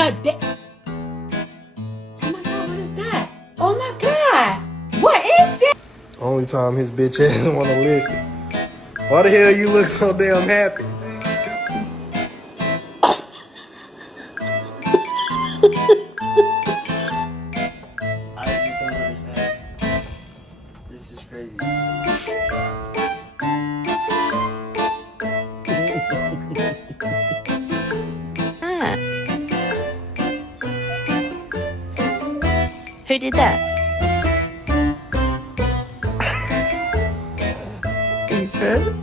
today. Oh my God, what is that? Oh my God, what is that? Only time his bitch ass wanna listen. Why the hell you look so damn happy? I just don't understand. This is crazy. Who did that? Ethan.